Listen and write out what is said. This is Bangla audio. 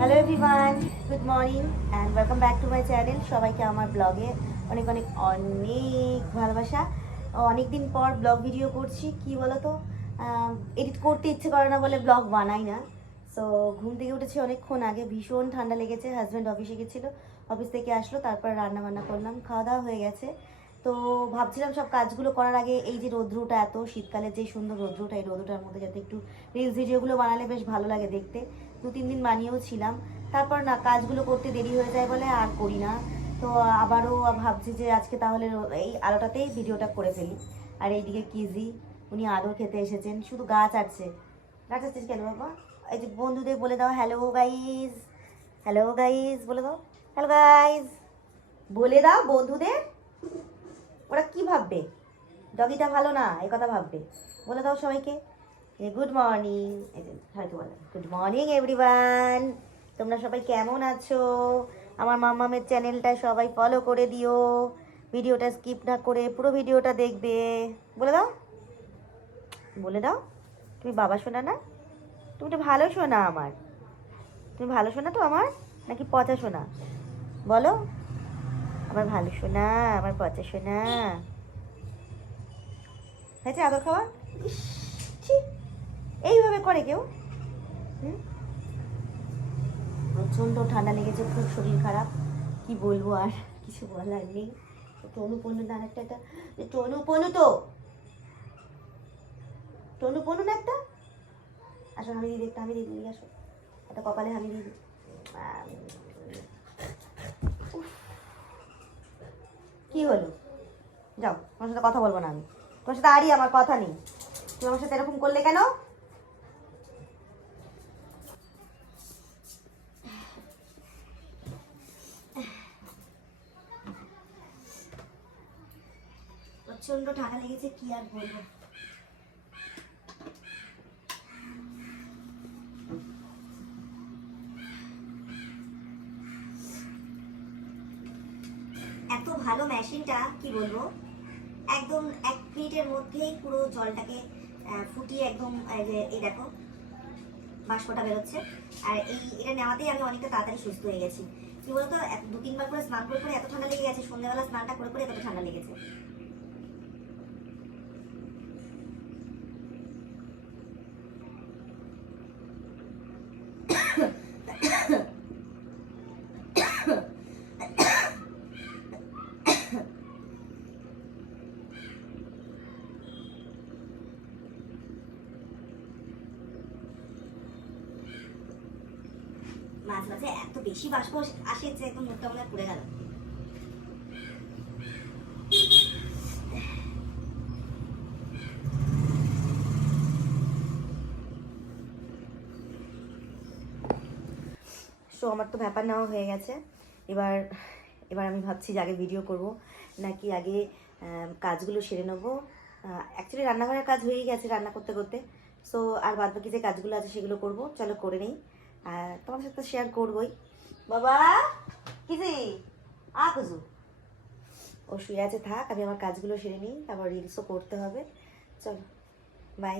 Hello everyone, good morning and welcome back to my channel. সবাইকে আমার ব্লগে অনেক অনেক অনেক ভালোবাসা। অনেক দিন পর ব্লগ ভিডিও করছি। কি বলো তো, এডিট করতে ইচ্ছে করে না বলে ব্লগ বানাই না। সো ঘুম থেকে উঠেছি অনেকক্ষণ আগে, ভীষণ ঠান্ডা লেগেছে। হাজব্যান্ড অফিসে গেছিলো, অফিস থেকে আসলো, তারপর রান্না বান্না করলাম, খাওয়া দাওয়া হয়ে গেছে। তো ভাবছিলাম সব কাজগুলো করার আগে এই যে রৌদ্রটা, এত শীতকালে যে সুন্দর রৌদ্রটা, এই রৌদ্রটার মধ্যে যাতে একটু রিলস ভিডিওগুলো বানালে বেশ ভালো লাগে দেখতে। 2-3 দিন বানিয়েও ছিলাম, তারপর না কাজগুলো করতে দেরি হয়ে যায় বলে আর করি না। তো আবারও ভাবছি যে আজকে তাহলে এই আলোটাতেই ভিডিওটা করে ফেলি। আর এইদিকে কিজি, উনি আদর খেতে এসেছেন, শুধু গা চাটছে। গা চাটছিস কেন বাবা? এই যে বন্ধুদের বলে দাও হ্যালো গাইজ, হ্যালো গাইজ বলে দাও, হ্যালো গাইজ বলে দাও বন্ধুদের। ওরা কি ভাববে? ডগিটা ভালো না এই কথা ভাববে। বলে দাও সবাইকে গুড মর্নিং। হয়তো বলে গুড মর্নিং এভরিওয়ান, তোমরা সবাই কেমন আছো? আমার মাম্মামের চ্যানেলটা সবাই ফলো করে দিও, ভিডিওটা স্কিপ না করে পুরো ভিডিওটা দেখবে। বলে দাও, বলে দাও। তুমি বাবা শোনা না? তুমি তো ভালো শোনা আমার। তুমি ভালো শোনা তো আমার, নাকি পচা শোনা? বলো, আমার ভালো শোনা, আমার পচা শোনা। হয়েছে আদর খাওয়া? ইস, ছি, এইভাবে করে কেউ? হুম, প্রচণ্ড ঠান্ডা লেগেছে, খুব শরীর খারাপ। কি বলবো আর, কিছু বলার নেই। টনু পনু না একটা একটা, টনু পনু তো, টনু পনু না একটা। আসো আমি দিয়ে দেখতে, আমি দিয়ে দিই, আসো একটা কপালে আমি দিয়ে দিই। কি হলো? যাও, তোমার সাথে কথা বলবো না আমি। তোমার সাথে আরই আমার কথা নেই। তুমি আমার সাথে এরকম করলে কেন? প্রচন্ড ঠান্ডা লেগেছে, কি আর বলবো। এত ভালো মেশিনটা, কি বলবো, একদম 1 মিনিটের মধ্যেই পুরো জলটাকে ফুটিয়ে একদম এই দেখো বাষ্পটা বেরোচ্ছে। আর এটা নেওয়াতেই আমি অনেকটা তাড়াতাড়ি সুস্থ হয়ে গেছি। কি বলতো, 2-3 বার করে স্নান করে করে এত ঠান্ডা লেগে গেছে, সন্ধ্যাবেলা স্নানটা করে করে এত ঠান্ডা লেগেছে। মাঝে মাঝে এত বেশি বাষ্প আসে যে একদম মুখটা মনে পুড়ে গেল। সো আমার তো ব্যাপার নেওয়া হয়ে গেছে। এবার এবার আমি ভাবছি যে আগে ভিডিও করব নাকি আগে কাজগুলো সেরে নেবো। অ্যাকচুয়ালি রান্নাঘরের কাজ হয়েই গেছে রান্না করতে করতে। সো আর বাদ বাকি যে কাজগুলো আছে সেগুলো করব, চলো করে নেই। আর তোমার সাথে শেয়ার করবোই। বাবা কিসি কুজু, ও শুয়ে আছে, থাক, আমি আমার কাজগুলো সেরে নিই, তারপর রিলসও করতে হবে। চলো বাই।